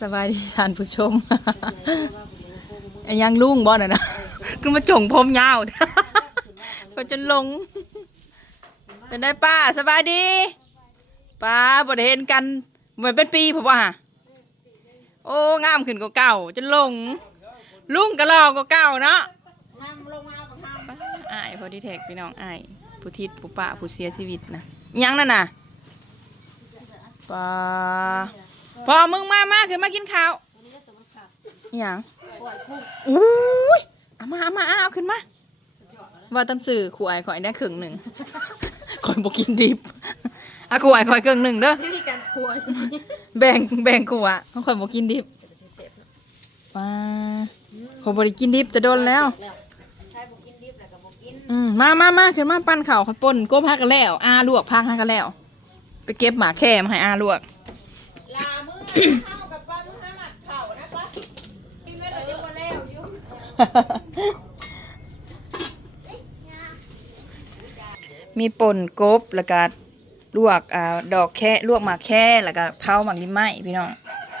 สบายดีท่านผู้ชมอันยังลุงบ่น่ะนะคือมาจงผมยาวก็จนลง เป็นได้ป้าสบายดี ป้าบ่ได้เห็นกันเหมือนเป็นปีผมว่าโอ้งามขึ้นกว่าเก่าจนลง ลุงก็หลอกกว่าเก่าเนาะอ้ายพอดีแท็กพี่น้องอ้ายผู้ทิศผู้ป้าผู้เสียชีวิตนะยังนั่นน่ะป้า พอมึงมามาขึ้นมากินข้าวอิหยังอุ้ยเอามาเอามาเอาขึ้นมาว่าตำสื่อขวายข่อยได้ครึ่งหนึ่งข่อยบอกกินดิบอะขวายข่อยครึ่งหนึ่งเด้อวิธีการครัวแบ่งแบ่งขวาข่อยบอกกินดิบว้าข่อยบอกกินดิบจะโดนแล้วใช้บุกินดิบแล้วก็บุกินอืมมามามาขึ้นมาปั้นข่าวข่อยป่นก้มพักกันแล้วอาลวกพักให้กันแล้ว ไปเก็บหมาแค่มาให้อาลวกลามือ เข้ากับปลามือหมัดเข่านะคะกินไม่ได้ยังมาแล้วอยู่มีป่นกบแล้วก็ลวกอ่าดอกแค่ลวกหมากแค่แล้วก็เผาหมากลิมไหมพี่น้อง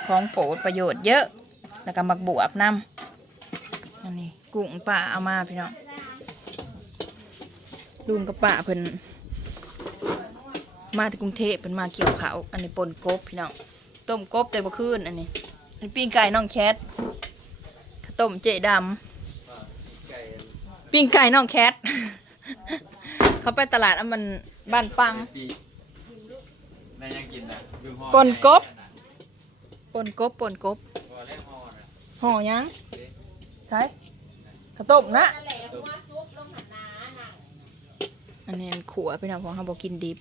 ของโปรดประโยชน์เยอะ แล้วก็หมักบวบน้ำอันนี้กุ้งป่าเอามาพี่น้องลุงกับป่าเพิ่นมาที่กรุงเทพเพิ่นมาเกี่ยวเขาอันนี้ป่นกบพี่น้อง ต้มกบแต่บ่คืนอันนี้อันนี้ปิ้งไก่น้องแคทข้าวต้มเจดำปิ้งไก่น้องแคท เขาไปตลาดอันมันบ้านปังปนายยังกินนะปนกบปนกบปนกบห่อยังใช่ข้าวต้มนะ อันนี้ขัวพี่น้องของเขาบอกกินดิบ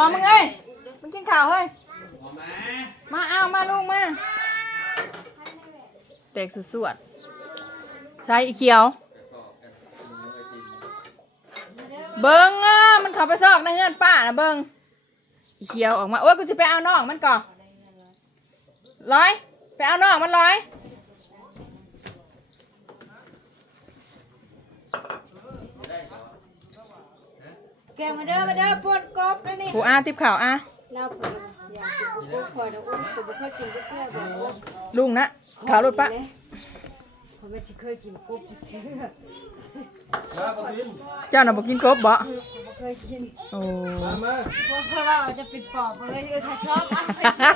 อมึงเอ้ยมึงกินข้าวเฮ้ยมาเอามาลูกมาแตกสุดสวดใช่อีเขียว เบิ้งอะมันเข้าไปซอกในเงื่อนป้านะเบิ้งอีเขียวออกมาโอ้ยกูสิไปเอาน้องมันก่อนร้อย ไปเอาน้องมันร้อย แกมาเด้อมาเด้อปวดกบนะนี่กูอาติบข่าวอาเราปวดอยากกินกบคอยนะอุ้มกูไม่เคยกินกบเพื่อแบบว่าลุงนะข่าวรถปะผมไม่เคยกินกบเพื่อเจ้าน่ะบอกกินกบบ่ผมไม่เคยกินโอ้เพราะเพราะว่ามันจะปิดปอบเลยเออถ้าชอบอะไปซื้อ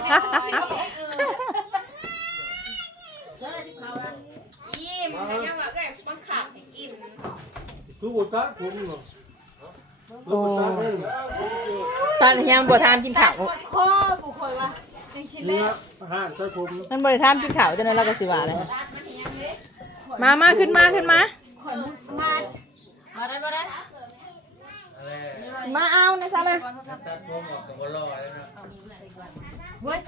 ยิ้มแต่ยังว่าแกบังคับให้กินคือบุตรผมเหรอ โอ้ตอนยังบ่ทานกินข้าวปวดคอบุคคลว่าจริงๆนี่แล้วอาหารใช้ผมมันบ่ได้ทานกินข้าวจนนั้นเราก็สิว่าเลยมามาขึ้นมาขึ้นมาขนมามาได้มาได้อะไรมาเอาในซะนะตัดผมออกกับวอลลอยแล้วนะเว้ย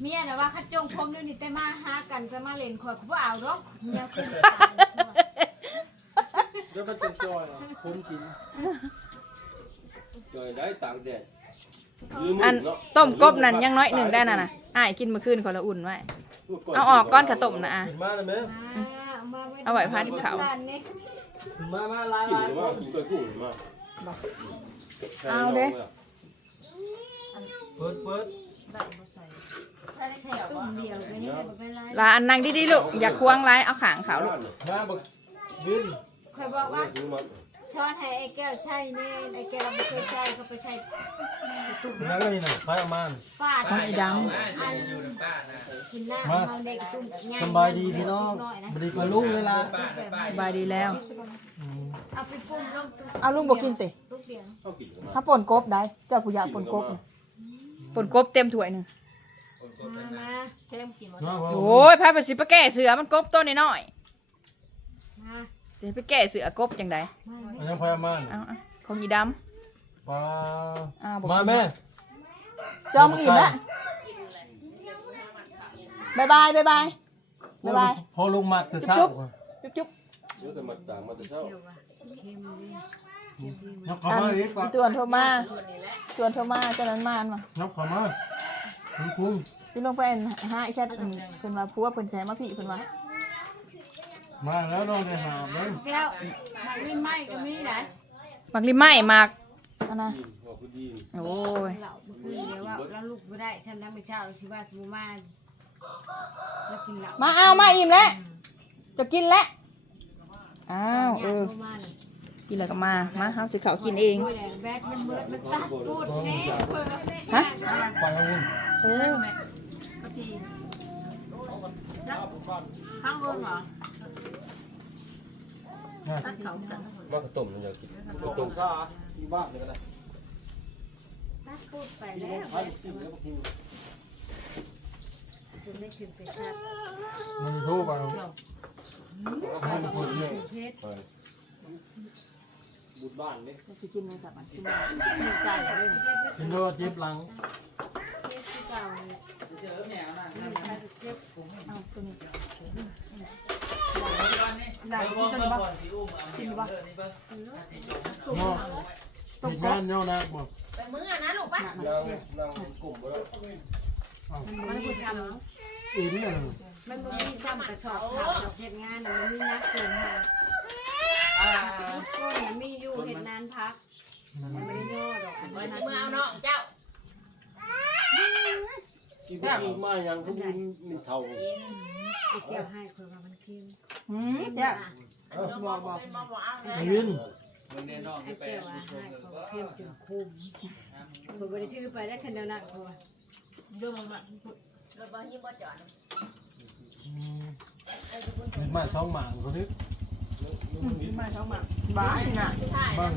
เมียนะว่าคัดจงพรมด้วยนี่แต่มาหากันจะมาเล่นขอยกูบ่เอาดอกเมียคือเดี๋ยวมันจะจอยอะผมกินจอย ได้ต่างแดดอันต้มกบนั่นยังน้อยหนึ่งได้น่ะนะอ้ายกินเมื่อคืนคนละอุ่นไว้ เอาออกก้อนขะต้มนะอะขึ้นมาเลยไหมเอาไว้พาทิพย์เขาขึ้นมามาลายกินลายหรือว่ากินกล้วยกุ้งหรือว่าเอาเด้เปิดเปิดตุ่มเดียวกันนี่แบบเป็นไรลาอันนั่งดีๆลูกอย่าควงไรเอาขางเขาลูกมาบักวินเคยบอกว่ารู้มั้ย ช้อนให้ไอ้แก้วใช่แน่ไอ้แก้วไม่เคยใช่ก็ไปใช้ตุ่มนั่งกันนี่น่ะไฟเอามาฟาดไอ้ดอันอยู่ในป้านะกินหน้าเอาเด็กตุ่มสบายดีพี่น้องบริการลุงเวลาป้าในป้าำบายดีแล้ว เอาไปปุ่มลงเอาลุงบอกกินติตุกเดียวเข้ากินหรือถ้าป่นกบได้เจ้าผู้อยากป่นกบน่ะป่นกบเต็มถ้วยหนึ่งมามาเช่มกินหมดเนาะโอ้ยพายไปสิไปแก่เสือมันกบตัวน้อย มาๆสิไปแก่เสือกบจังไดอันยังไฟเอามาเอาเอาของอีดปลาอ้าวบอกมาแม่ำจอมมึงอิ่มแล้วบายบายบายบายบายบาย พอลงมัดแต่เช้าจุ๊บจุ๊บจุ๊บเดี๋ยวแต่มาต่างมาแต่เช้านับเข้าอันมาอีกอีตวนโทรมาตวนโทรมาเจ้านั้นมานมานับเข้ามาคุณคุ้มพี่ลงไปอันหาไอ้แค่เพิ่นว่าผัวเพิ่นแซ่มาพี่เพิ่นว่า มาแล้วน้องได้หาเบิ้งแก้วมันไม่ไหม้ก็มีนะมักลิมไหม้หมากอันนะดีขอบคุณดีโอ้ยเราเมื่อคืนเดี๋ยวว่าเราลุกไม่ได้ฉันนั่งไม่เช้าเราชิว่าสมูมาแล้วกินเหล้ามาเอามาอิ่มแล้วจะกินแล้วอ้าวเออสมูมาน่ะกินแล้วก็มามาเฮาสิเขากินเองโอ้ยแหละแบดมันเบิดมันตัดพูดแน่เปิดฮะไปเอาเงินเออ ข้างบนเหรอนะตัดเขากันมากระต้มมันอยากกินกระต้มซาที่บ้านเลยก็ได้ตัดพูดไปแล้วพันสี่แล้วก็กินจนได้ขึ้นไปชัดมันโทรไปเอาให้มันพูดเนี่ยเพชรไปบุญบ้านเนี่ยสิกินในสับมันสิมามีใจเลยกินโดนเจ็บหลังเพชรที่เก่าเลยเจอแนวน่ะมีใครเจ็บผมเอา ตัวนี้ได้ที่ต้นบ่สิอุ้มเอากินบ่นี่เบิ่งสิจมเนาะติดงานเนาะนะบอกไปมื้อนะลูกปะนั่งนั่งเป็นกลุ่มก็ได้เอามันพูดทอีนี่อะไรำมันมีซ้ำกระสอบข่าวดอกเห็ดงานน่ะมันมีนักเกินค่ะอ่าก็เห็นมีอยู่เห็ดนานพักมันไม่ได้ย่อดอกอันไปนั้นสิมื้อเอาน้องเจ้า กินกินมาอย่างทุกคนมีเท่าไอ้แก้วให้คนว่ามันเค็มหืมเค็มเจ้านะบอกบอกไอ้วินมึงแน่นอนไอ้ไปแก้วว่าให้เขาเค็มจนคุมผมไม่ได้ชื่อไปได้คะแนนนั้นเขาว่าดูมันบ่รถบ่ฮีบ่จอดอืมมีมาสองหมางคนนี้มาเข้ามาบ้านี่น่ะบ้าง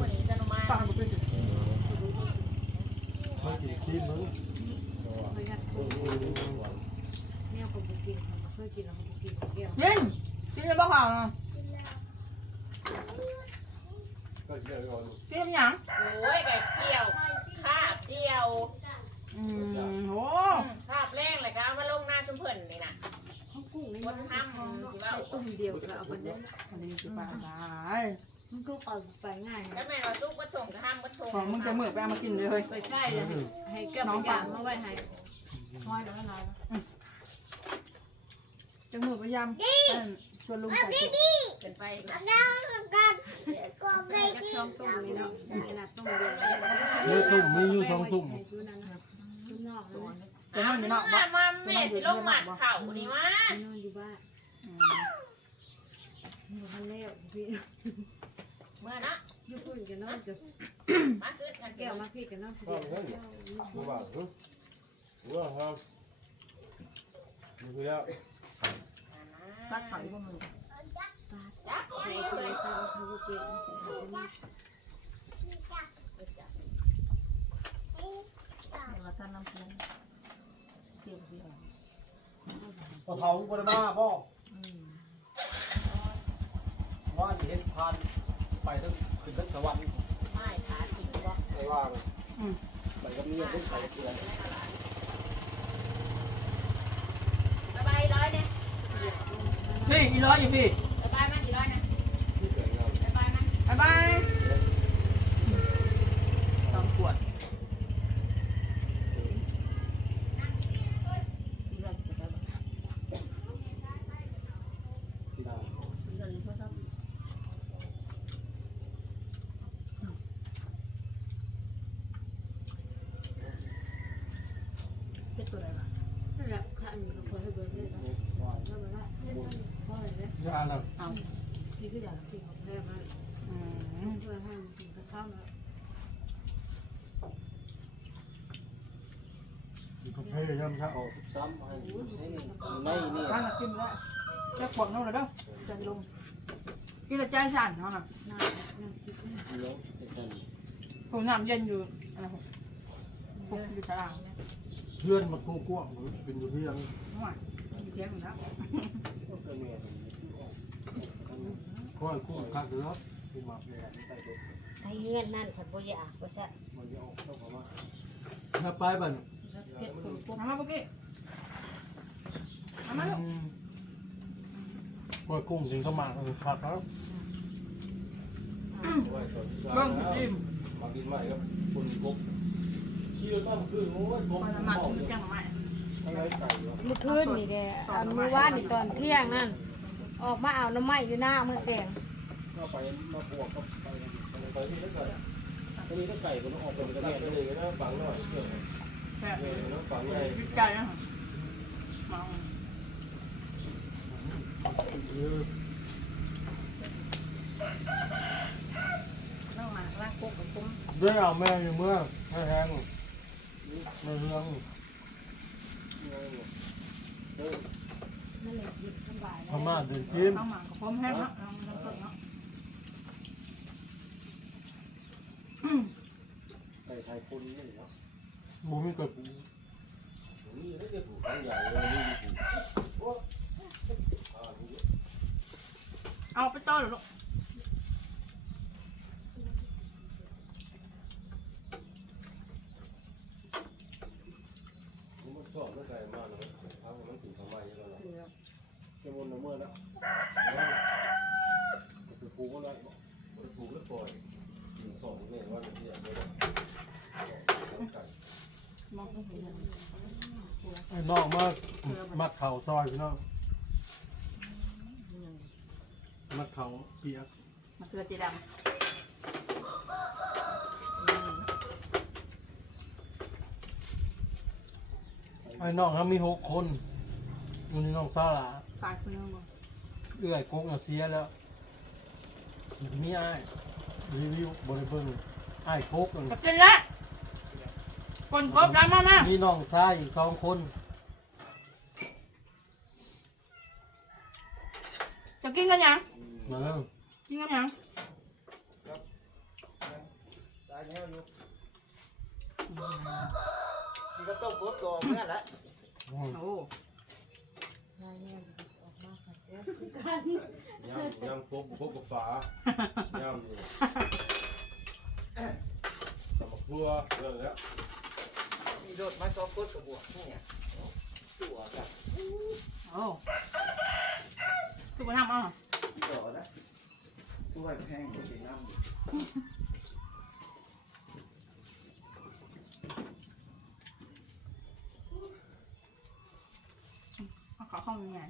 ฟังบ่เป็นไม่กินขี้มึง ไม่งั้นคุมเนี่ยผมไป กินผมเคยกินแล้วผมกินแก้วยินกินได้บ่ข้าวน่ะก็เยอะก่อนกินหยังโอ้ยแบบเกี่ยวคาบเดียวอืมโหคาบแรงเลยก็เอามาลงหน้าชุมเพิ่นนี่นะเขากุ้งนี่มันทำสิว่าใส่ตุ้มเดียวก็เอาไปได้อันนี้สิปลาได้มันก็เอาไปง่ายแล้วแม่เราซุกวัดถงก็ห้ามวัดถงของมึงจะเหมือไปเอามากินเลยไปใกล้เลยให้แก้วไปยางมาไว้ให้ห้อยเดี๋ยวไม่นาน จะมือพยายามชวนลุงใส่ถุงเกินไปจะช่องตุ้มนี่เนาะขนาดตุ้มเดียวเลือตุ่มมีอยู่สองตุ่มให้ดูนั่นนะดูนอกนะจะนอนอยู่นอกมาบ้านมาแม่สิลงหมัดเข่านี่วะนอนอยู่บ้านอยู่พันเลี้ยวพี่เมื่อนะอยู่พื้นกันนอนจะมาขึ้นกันแก้แก้ววมาพี่กันนอนพี่ก็เงี้ยรู้ว่าฮึว่าครั จักไข่พวกมึงจักใครเคยตามเขาเก่งมาทานน้ำเพียงเพียงเพียงพอเท้าบริมาพ่อว่าเห็นพันไปทั้งขึ้นทั้งสวรรค์ไม่ขาติดบ่ไปว่างไปกับเมียได้ใส่เกลือ สบายร้อยเนี่ย พี่ อีร้อยอยู่พี่สบายมันกี่ร้อยนะที่เกิดงานสบายมันบายบายสองขวดที่นั่นเป็นตัวอะไรบ้างนั่นแหละข้ามีคนให้เบอร์ได้แล้วแล้วมันละ พ่อเลยนะยาละเอานี่ก็อย่างสิ่งของแท้มาอืมเพื่อให้มันถึงกระเข้ามาอยู่กับเพยย่ำชาเอาซ้ำให้ไม่นี่ตั้งกินแล้วจะขวดนู่นเลยเด้อจะลงกินแล้วใจสั่นเนาะน่ะน้ำน้ำคิดเนะไอ้สันผมน้ำเย็นอยู่อะไรผมอยู่ตารางเพื่อนมากู้กว้างเป็นอยู่เพียงน้อยอยู่เที่ยงแล้ว ค่อยกู้คักเด้อกูมาเลยไปเด็กไอ้เงี้ยนั่นคนบ่อยากก็จะมันจะออกต้องมาถ้าไปบันเผ็ดคุณปุ๊บมาเมื่อกี้เอามาลูกค่อยกุ้งถึงเข้ามาคักแล้วไว้อนเบิ้งจิ้มมากินใหม่ครับคนกบที่เราต้องคือโอ้ยกบไปละมากินจังไหม่ เนาะเมื่อคืนนี่แหละอันเมื่อวานนี่ตอนเที่ยงนั่น ออกมาเอาน้ำไม้อยู่หน้าเมื่อแดงก็ไปมาบวกกับไปไปไปที่แล้วก็ตอันนี้ก็ไก่ก็ต้องออกเป็นกระเทียมเลยก็ต้องฝังหน่อยเพื่อแซ่บเนี่ยต้องฝังในจิตใจนะเมาเออต้องมาลากกุ๊กกับกุ้งได้เอาแม่อยู่เมื่อให้แห้งในเรื่อง นั่นแหละหยิบสบายพม่าเดินจิ้มข้าวหมักกับพร้อมแห้งเนาะเอาน้ำสดเนาะไก่ไทยคนนี่เนาะบุมีกระปูนี่ไม่ได้ผูกทั้งใหญ่เลยนี่ผูกเอาไปต้อนเลยลูก มันชอบแล้วไก่มากเลยเขามันถึงทำไมยังไงจะวน เมื่อแล้วคือผูกอะไรผูกแล้วปล่อยสองเนี่ยว่าจะเสียไปแล้วไก่มองไม่เห็นเลยไอ้นอกมากมัดเข่าซอยพี่น้องมัดเข่าเปียกมะเขือจีดไอ้น้องเขามีหกคน อยู่ในน้องซาลาำสายคนนึงบ่เอื้อยกงเอาเสียแล้วมีอ้ายรีวิวบริเบิงอ้ายโคกนั่นกระเจินละคนกบได้มามามีน้องชายอีกสองคนจะกินกันยังมาแล้วกินกันยังตายแล้วอยู่กินก็ต้มกบตัวเมื่อละโอ้ ย่างย่างกบกบกับฝาย่างอยู่สมครัวเรื่องแล้วมีโดดมาซ้อมกบกับบวกนี่เนี่ยตัวกับโอ้คือบ่ทำเอะต่อนะช่วยแพงกว่าสีน้ำ เอาเขาเข้ายัง ไง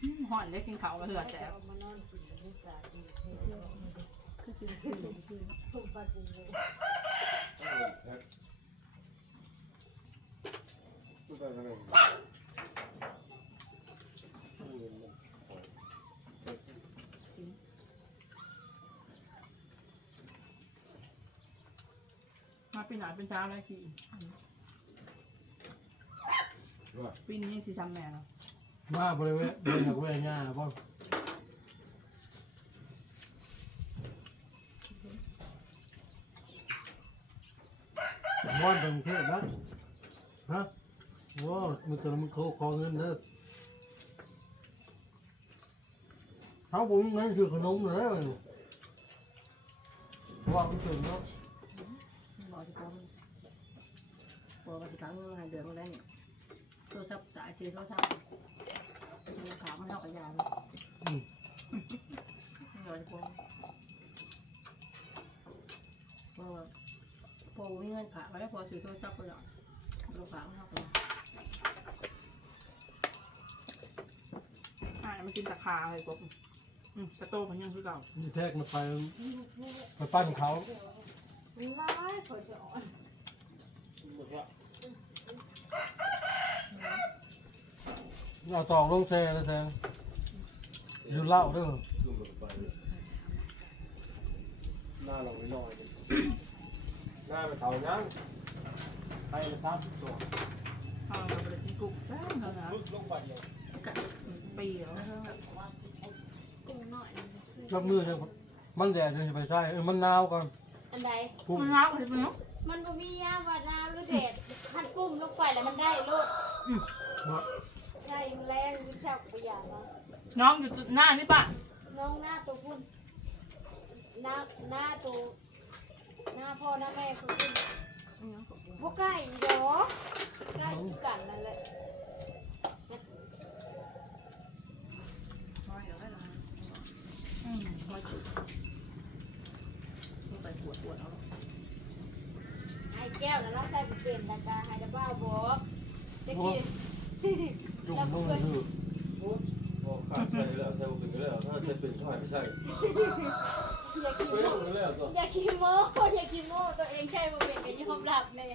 อืมห่อนเลยกินเขาวก็เหือแต่เอามานอนกินบรรยากาศดีเท่ๆคือจริงๆทุ่มปัดจริงเลยตัวกันเลยมาปีหนาเป็นเช้าแล้วกี่ ปีนี้ยังสิทำแม่เนาะมาบริเวณบริเวณเวญานะพ่อม้อนเป็นเทพนะฮะว้าวมันตัวมันโคขอเงินเด้อเขาบุ้งเงินคือขนมเลยว่ามันถึงเนาะบอกที่เขาบอกว่าที่เขาเงินเดือนมาแล้วเนี่ย โทรศัพท์สายทีโทรศัพท์ขาวมันเท่ากับยาเลยเดี๋ยวจะพงพอพอมีเงินขาไว้พอซื้อโทรศัพท์ไปหรอกเราขาวมันเท่ากับอ่ามันกินตะคาเลยกบอืมกระโต้มันยังคือเก่านี่แทกมาไปไปปั้นเขาร้ายเขาจะอ่อน เอาตอกลงแซ่เลยแทงอยู่เหล่าเด้อขึ้นไปหน้าเราไม่น้อยหน้าไปเท่ายังให้มาซับตัวเขาเราไปกินกุ๊กแซ่บเขานะลุกลงไปเดียวกัดปีแล้วนะกุ้งหน่อยจับมือเด้อมันแดดจะไปใช่เออมันหนาวก่อนอันใดพุ่มมันร้าวเลยเนาะมันบ่มียาว่าน้ำหรือเด็ดคันปุ้มลงไปแล้วมันได้โลด ได้มันแรงมันชักไปอย่างละน้องอยู่จุดหน้านี่ปะน้องหน้าตัวพุ่นหน้าหน้าตัวหน้าพ่อหน้าแม่คือพุ่นพวกไก่เด้อไก่คือกันนั่นแหละอืมมาจุดไปปวดปวดเอาไอ้แก้วแล้วเราใส่บุเป็นดากาให้ดาบ้าบอกจะกิน จุ่มมือถือโอ้ขาดใส่แล้วใส่บุกไปแล้วถ้าใช้เป็นช่อยไม่ใช่อย่าขี้เปรี้โม้วเลยตัวอย่าขี้โม้อย่าขี้โม้ตัวเองแค่มเป็นกันยอมรับเลย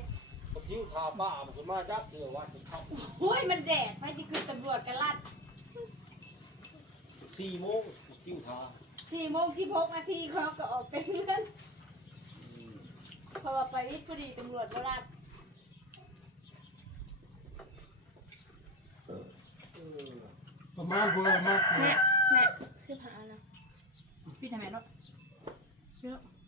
ทิ้วทาป้ามันจะมาจักเถื่อว่าจะเข้าหุ้ยมันแดดไม่ใช่คือตำรวจกันลัดสี่โมงทิ้วทาสี่โมงสิบหกนาทีเขาก็ออกไปเรื่อนเพราะว่าไปวิทย์พอดีตำรวจมาลัด ประมาณพวกมากแม่แม่คือผานะพี่ทำไมเนาะเยอะเ